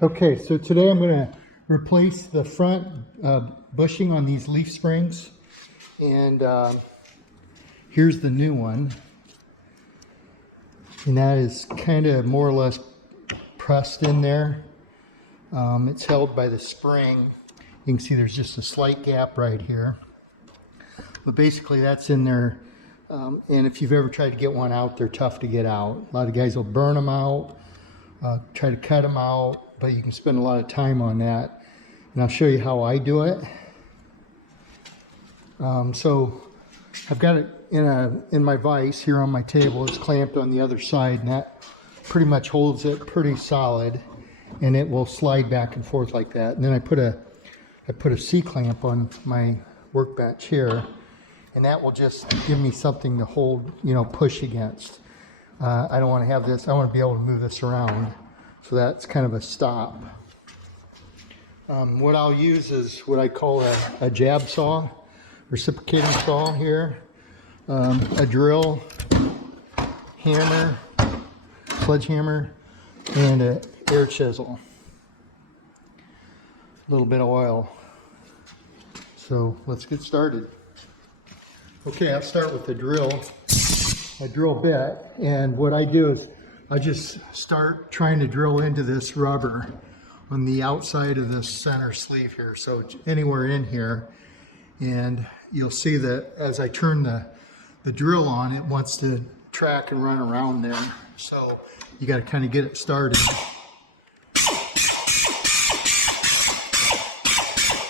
Okay, so today I'm going to replace the front bushing on these leaf springs, and here's the new one, and that is kind of more or less pressed in there. It's held by the spring. You can see there's just a slight gap right here, but basically that's in there. And if you've ever tried to get one out, they're tough to get out. A lot of guys will burn them out, try to cut them out, but you can spend a lot of time on that. And I'll show you how I do it. So I've got it in my vise here on my table. It's clamped on the other side, and that pretty much holds it pretty solid, and it will slide back and forth like that. And then I put a C-clamp on my workbench here, and that will just give me something to hold, push against. I don't want to have this. I want to be able to move this around. So that's kind of a stop. What I'll use is what I call a jab saw, reciprocating saw here, a drill, hammer, sledgehammer, and an air chisel. A little bit of oil. So let's get started. Okay, I'll start with the drill, a drill bit, and what I do is I just start trying to drill into this rubber on the outside of this center sleeve here, so anywhere in here, and you'll see that as I turn the drill on, it wants to track and run around there, so you got to kind of get it started.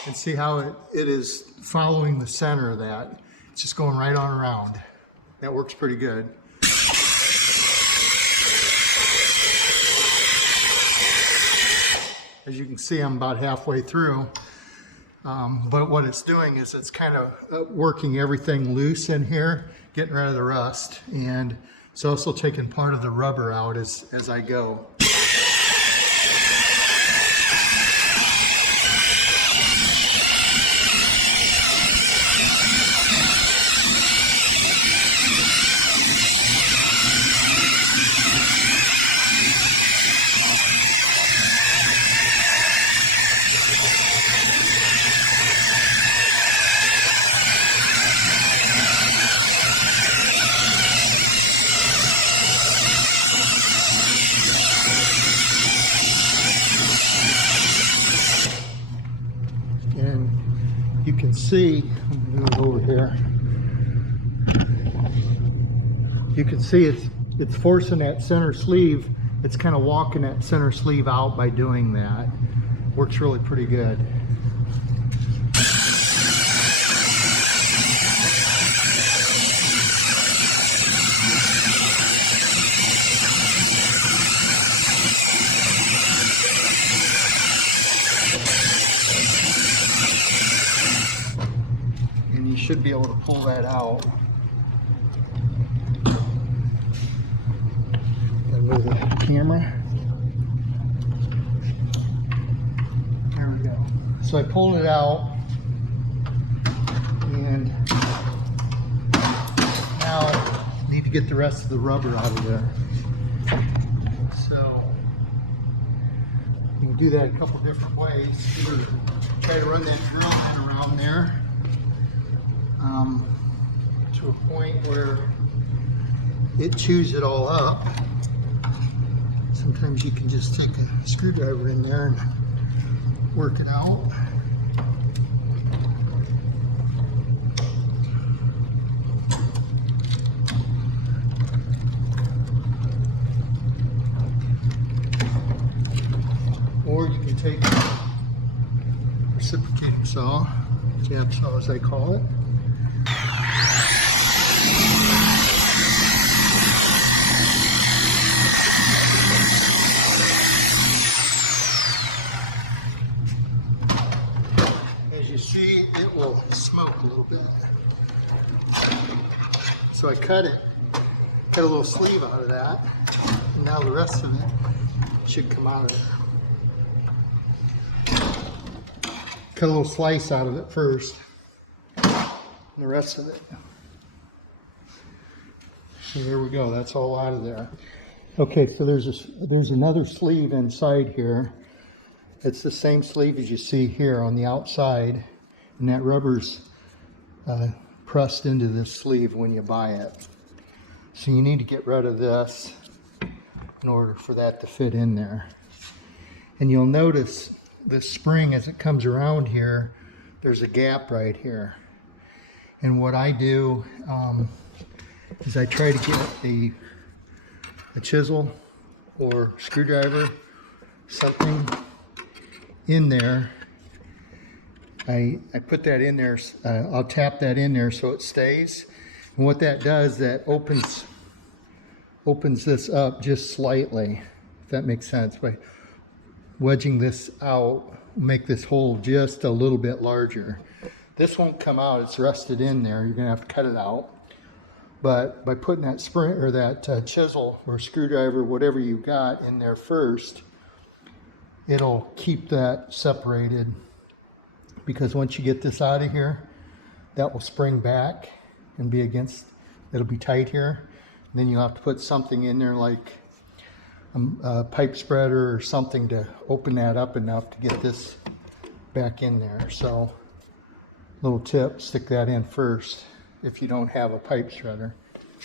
And see how it is following the center of that. It's just going right on around. That works pretty good. As you can see, I'm about halfway through, but what it's doing is it's kind of working everything loose in here, getting rid of the rust, and it's also taking part of the rubber out as I go. And you can see, I'm going to move over here. You can see it's forcing that center sleeve. It's kind of walking that center sleeve out by doing that. Works really pretty good. And you should be able to pull that out. With the camera. There we go. So I pulled it out, and now I need to get the rest of the rubber out of there. So you can do that a couple different ways. Either try to run that drill in around there to a point where it chews it all up. Sometimes you can just take a screwdriver in there and work it out. Or you can take a reciprocating saw, jab saw as I call it. See, it will smoke a little bit. So I cut a little sleeve out of that, and now the rest of it should come out of it. Cut a little slice out of it first, and the rest of it. So there we go, that's all out of there. Okay, so there's another sleeve inside here. It's the same sleeve as you see here on the outside, and that rubber's pressed into this sleeve when you buy it. So you need to get rid of this in order for that to fit in there. And you'll notice this spring, as it comes around here, there's a gap right here. And what I do is I try to get a chisel or screwdriver, something in there. I put that in there, I'll tap that in there so it stays. And what that does, that opens this up just slightly, if that makes sense. By wedging this out, make this hole just a little bit larger. This won't come out, it's rusted in there, you're gonna have to cut it out. But by putting that spring or that chisel or screwdriver, whatever you got in there first, it'll keep that separated, because once you get this out of here, that will spring back and be against, it'll be tight here. And then you'll have to put something in there like a pipe spreader or something to open that up enough to get this back in there. So, little tip, stick that in first if you don't have a pipe shredder.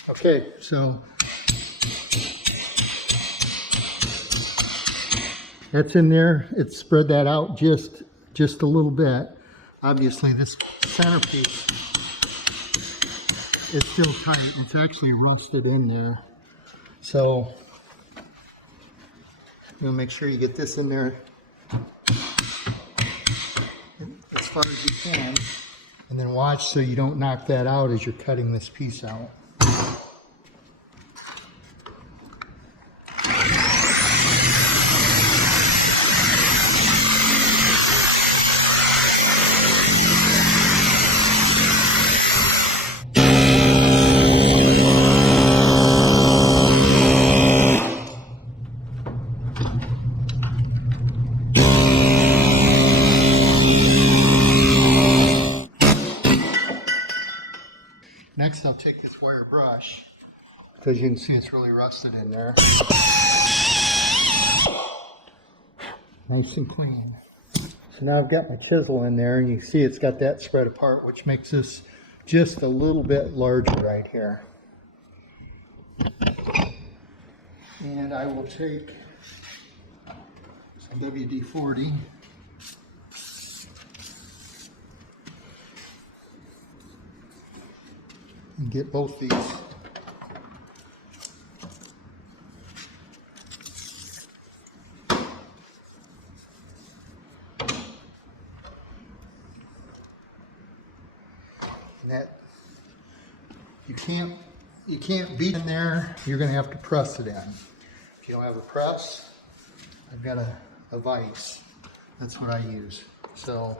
Okay, so that's in there. It's spread that out just a little bit. Obviously this centerpiece is still tight. It's actually rusted in there. So you'll make sure you get this in there as far as you can, and then watch so you don't knock that out as you're cutting this piece out. Next, I'll take this wire brush, because you can see it's really rusted in there. Nice and clean. So now I've got my chisel in there, and you see it's got that spread apart, which makes this just a little bit larger right here. And I will take some WD-40. And get both these. And that you can't beat in there. You're going to have to press it in. If you don't have a press, I've got a vise. That's what I use. So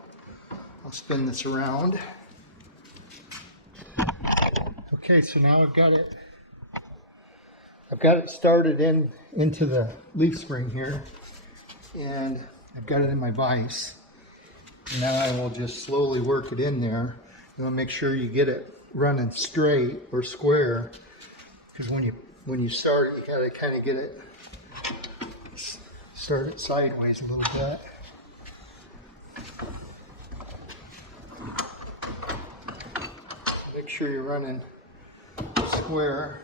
I'll spin this around. Okay, so now I've got it started into the leaf spring here, and I've got it in my vise. And now I will just slowly work it in there. You want to make sure you get it running straight or square, because when you start it, you got to kind of get it, start it sideways a little bit. Make sure you're running square.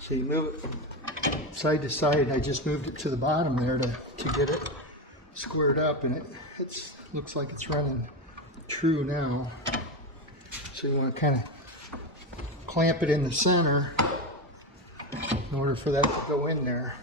So you move it side to side. I just moved it to the bottom there to get it squared up, and it looks like it's running true now. So you want to kind of clamp it in the center in order for that to go in there.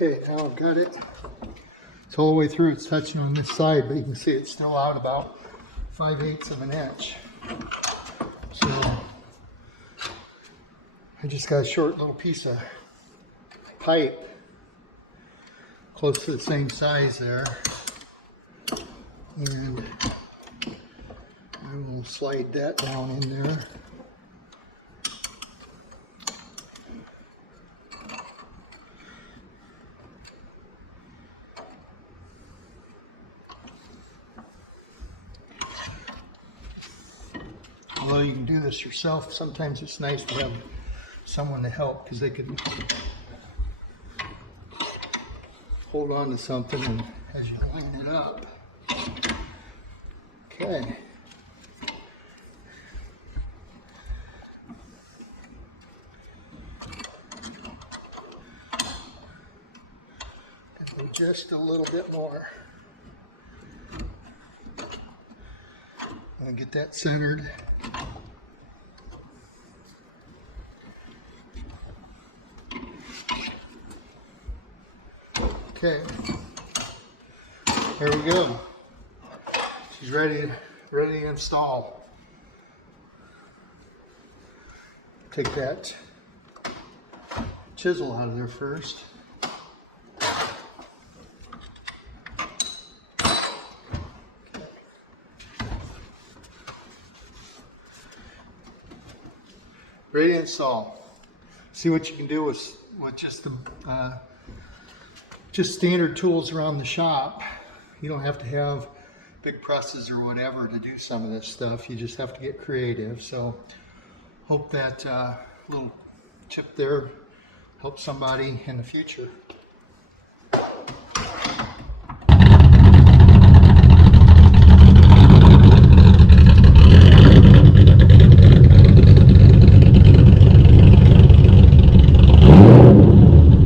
Okay, now I've got it. It's all the way through. It's touching on this side, but you can see it's still out about 5/8 of an inch. So I just got a short little piece of pipe close to the same size there. And I will slide that down in there. Although you can do this yourself, sometimes it's nice to have someone to help because they can hold on to something and as you line it up. Okay. And just a little bit more. And get that centered. Okay, there we go. She's ready to install. Take that chisel out of there first. Ready to install. See what you can do with just the just standard tools around the shop. You don't have to have big presses or whatever to do some of this stuff. You just have to get creative. So hope that little tip there helps somebody in the future.